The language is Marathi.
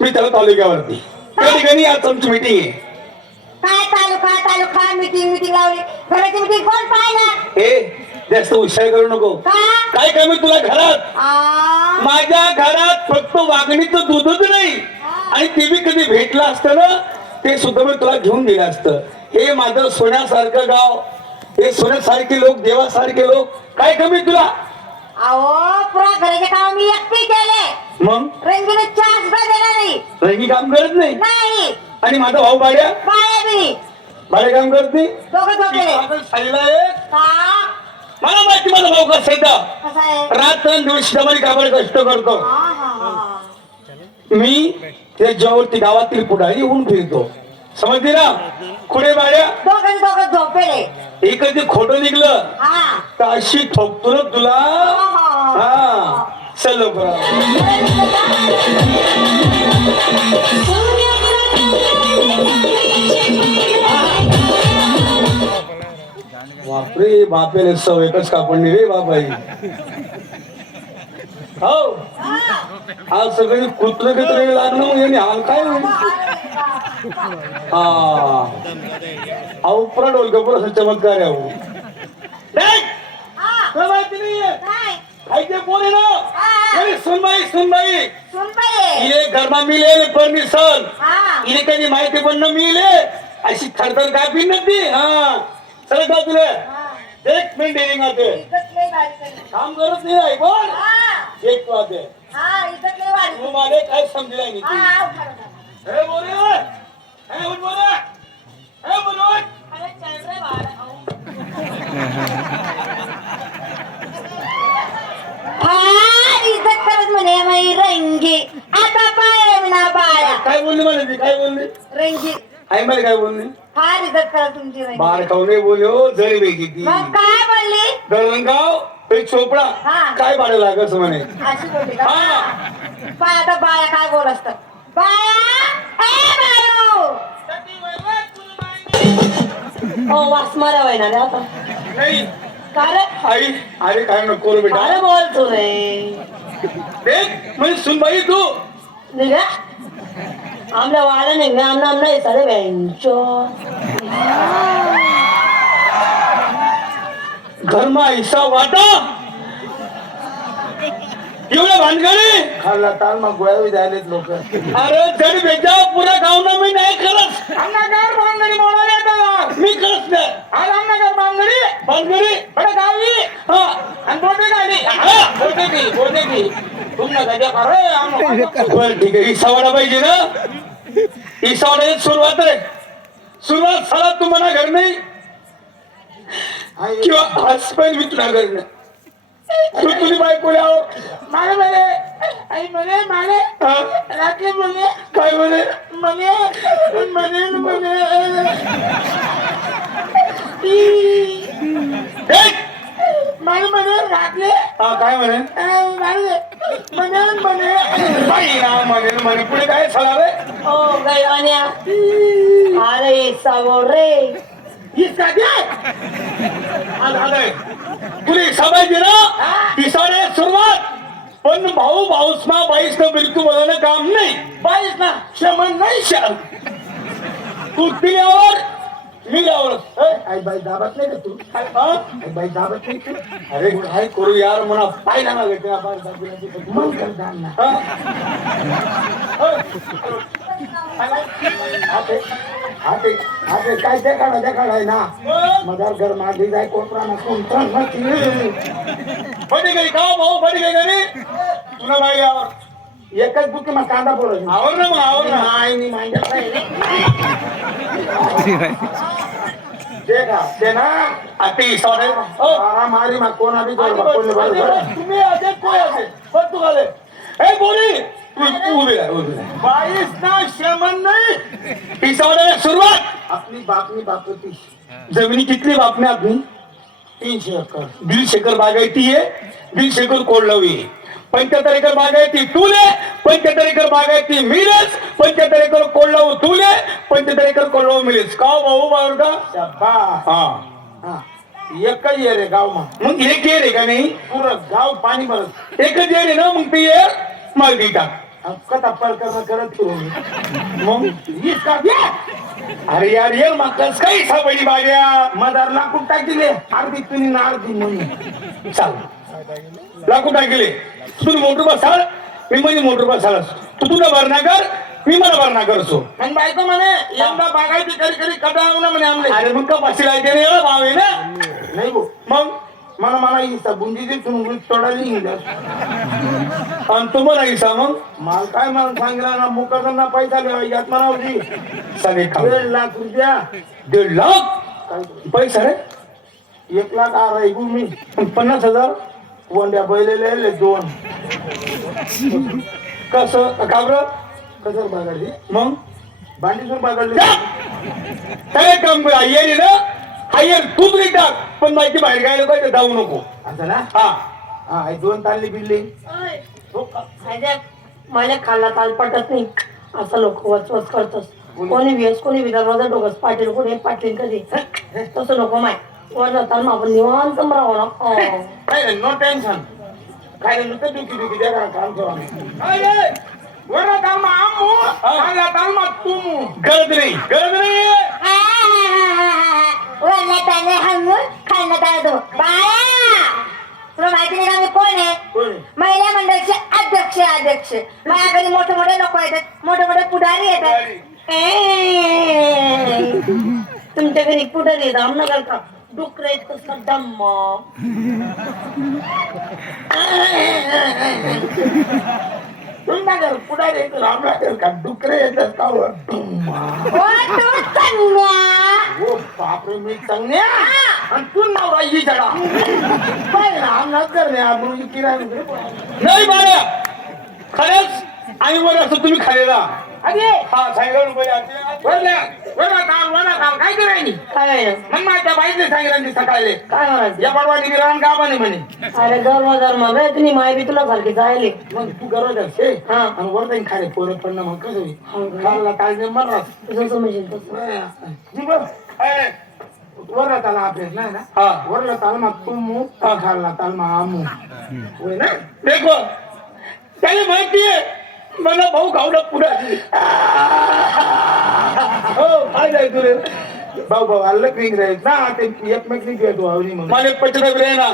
मी त्याला तालुक्यावरती. त्या ठिकाणी आज आमची मीटिंग आहे. काय चालू काय मीटिंग मीटिंग लावली? घराची मीटिंग कोण पाहिलं? हे जास्त उशार करू नको. काय कमी तुला घरात? आ, माझ्या घरात फक्त वागणीचं दूधच नाही. आणि ते बी कधी भेटलं असतं ना ते सुद्धा मी तुला घेऊन दिलं असतं. हे माझं सोन्यासारखं गाव. हे सोन्यासारखे लोक देवासारखे लोक काय कमी तुला? अहो पुरा घराचे काम मी एकटी केले. मग? रंगीने चहा सुद्धा दिला नाही रंगी काम करत नाही? नाही. आणि माझा भाऊ बाड्या? बाया बाड्या काम करत? नाही दोघं झोपले माझा साईला आहे. का? मला माहिती माझा भाऊ कसं आहे तर. कसं आहे? रात्र दिवस श्रमाने कामाला कष्ट करतो. हा, हा, हा. मी त्याच्यावरती गावातील पुढारी होऊन फिरतो. समजते ना? कुठे बाड्या? दोघं दोघं हे कधी खोटं निघलं. हा. तर अशी ठोकतो ना तुला. हा. चल बापरे बापेले सव एकच कापडणी रे बापाई. हो आज सगळी कुत्र कुत्रे लागणं मग यांनी हाल काय होईल? हा अहो पुरा डोलका असं चमत्कार आहे नाही, हा, काय? ना हा. इले घरमा परमिशन हा. इले कधी माहिती पण न मिले अशी थरथर कापी न ती हा चला जा तुला हा. एक मिनिट केली. काम करत नाही हा, एक तो आते हा, इज्जत भारी तू. मला काय समजला नाही हा, तू. हा, उठा, उठा. हे बोले हे उठ बोले हे बोल अरे चल रे बाळा, अहो. फार इज्जत करत म्हणे बाई रंगी. आता पाय ना बाळा. काय बोलली मला ती काय बोलली? रंगी. आई मला काय बोलली फार इज्जत करत तुमची बार खाऊ नाही बोले हो जरी पैकी ती मग काय बोलली? दळणगाव एक चोपडा हा. काय भाडं लागत म्हणे? अशी बोलली का? हा. पाय आता बाया काय बोल असत बाया ए बाळू हो वास मारा वयना रे आता. नाही. आई अरे काय नको करू बेटा. बोलतो रे? देख म्हणजे सुनबाई तू. निघा. वाड्या निघा आमना आमना येसारे बेंचो घरमा हिस्सा वाटा? एवढ्या भानगडी? खाल्ला ताल मग गोळ्या द्यायलेत लोक. अरे जड बेजा पुरा गावना मी नाही करत आमनागर बांगडी बोलायला येतात. मी करत नाही. आज आमनागर बांगडी भानगडी? बडे गावी? हा. आणि बोटे गाडी हा. बोटे की बोटे की. तुमना गजा अरे आम बरं ठीक आहे. हिस्सा वाडा पाहिजे ना? वाड्याची सुरुवात आहे. सुरुवात झाला तुम्हाला घर नाही. किंवा मी तुला घर नाही. तू तुझी बायको यावं माले म्हणे. आई माले हा? रात्री म्हणे. काय म्हणे? म्हणे म्हणे देख! माले म्हणे रात्री हा काय म्हणे? माले म्हणे बाई ना म्हणे म्हणे. पुढे काय झालं ओ गैवान्या अरे सावो रे. हिस्सा दे तुला सबायची ना? तिसाडे सुरुवात. पण भाऊ भाऊसमा बाईस न बिलकुल बोलायला काम नाही. बाईस ना शमन नाही शाल तू तिल्यावर मी यावर. आई बाई दाबत नाही का तू? आई बाई दाबत नाही तू? अरे काय करू यार म्हणा. पाहिला ना घेते आपण मग हा? हाते हाते हाते काय ते काढा ते काढाय ना. मजार घर मागे जाय कोपरा ना कोण तर नसती. बडी गई का भाऊ? बडी गई घरी? तुला बाई यावर. एकच बुकी मग कांदा पोरं आवर ना मग आवर ना. नाही नाही मांडत ते का ते ना अति साडे मारा मारी मग कोणा बी जोड बा, कोणी बी जोड. तुम्ही असे कोय असे पण तू घाले ए बोली। तू तू उभी राह उभी राह बाईस ना शमन नाही। ती साडे सुरुवात आपली बापती जमिनी कितली बापने आपली तीनशे एकर दीडशे एकर बागायती आहे दीडशे एकर कोरडवी पंच्याहत्तर एकर बागायती तुले पंच्याहत्तर एकर बागायती मिळेच पंच्याहत्तर एकर का हो भाऊ बाहेर का? हा. हा. एकच ये रे गाव मा मग एक येर आहे का नाही? पुरं गाव पाणी भरत. एकच येर आहे ना मग ते येर मागे टाक कथा करत मग? वीस का? अरे यार येर मागतास काही सापडी बाग्या मधार लाकूड टाकले. अर्धी तुम्ही ना अर्धी म्हणून चाल. लाकूड टाकले. तू मोटर बसाल मी म्हणजे मोटर बसाल तू तुला भरणा कर मी मला भरणा करतो. आणि बायको म्हणे यंदा बागायची करी करी कटाळू ना म्हणे आमले. अरे मग का पाचशे लायते रे भाव आहे ना? नाही गो मग? मला मला ही बुंदी तिथून तोडायला निघाली आणि तू मला हिसा मग? मला काय मला सांगितलं ना मुकादना पैसा लिहा यात म्हणा होती. सगळे दीड लाख रुपया. दीड लाख? पैसा रे एक लाख आ राही मी. पन्नास हजार? वंड्या बैलेले दोन. कसं? का बरं? कसं बघायची मग? भांडीसून बघायली काय काम कर हायर ना. हायर तूच नाही टाक. पण माहिती बाहेर काय लोक जाऊ नको. असं ना? हा. हा ही दोन तारली बिल्ली मला खाल्ला ताल पटत नाही. असं लोक वचवच करतस. कोणी? वेस कोणी विदर्भाचा डोकस पाटील कोणी पाटील कधी? तसं नको माय. वर जाताना आपण निवांत राहू ना. काय नाही नो टेन्शन काय नाही नुसतं दुखी दुखी द्या का काम करू आम्ही. आमू खाल्ला तालमा तुमू गरज नाही गरज नाही वरण्यात आले हमून खाण्यात आलं तो बाळा तुला माहिती नाही का मी कोण आहे महिला मंडळाचे अध्यक्ष अध्यक्ष माझ्या घरी मोठे मोठे लोक येतात मोठे मोठे पुढारी येतात तुमच्या घरी कुठं नाही रामनगर का डुकर आहेत कसं डम्म तुमच्या घर पुढे येतो रामनगर का डुकरे येतात का? ओ बापरे मी चांगल्या आणि तू नवरा ही जडा काय रामनगर नाही आपण किराणा नाही बाळा खरंच आणि वर असं तुम्ही खालेला अरे हा सांगा रुपये आते. वरल्या वरला काल वरला काल काय करायनी काय आहे? मग माझ्या बाईने सांगितलं सकाळी काय म्हणायचं? या पडवानी मी रान गावाने म्हणे. अरे गर्व धर्म रे तुम्ही माय बी तुला सारखी जायले. मग तू गरज असते हा. आणि वर जाईन खाले पोरं पडणं मग कसं होईल? खायला काळजी मरणार तुझं समजेल तसं. वरला ताला आपलेच नाही ना? हा. वरला तालमा तुमू खाल्ला तालमा आमू. होय ना? देखो. त्याला माहितीये मला भाऊ गावला पुढे. हो काय जाय तुरे भाऊ भाऊ आलं की ना ते एकमेक नाही घेतो आवडी मग मला पचना ना.